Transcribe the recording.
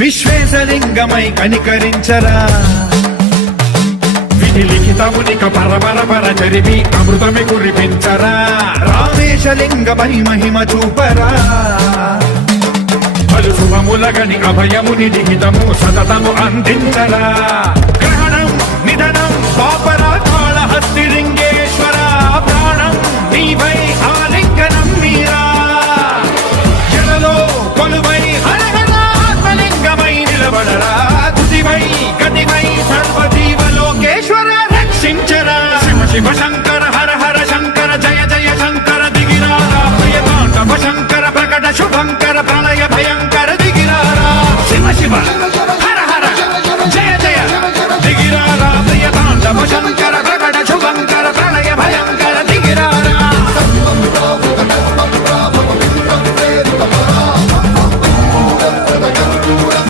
విశ్వేశలింగమై కనికరించరా విధి లిఖితమునిక పరపర చరివి అమృతమి కురిపించరా రామేశలింగమై మహిమ చూపరా పలు శుభములగని అభయముని లిఖితము సతతము అందించరా గ్రహణం నిధనం పాపరా కాళహస్తి లింగేశ్వర ప్రాణం నీవై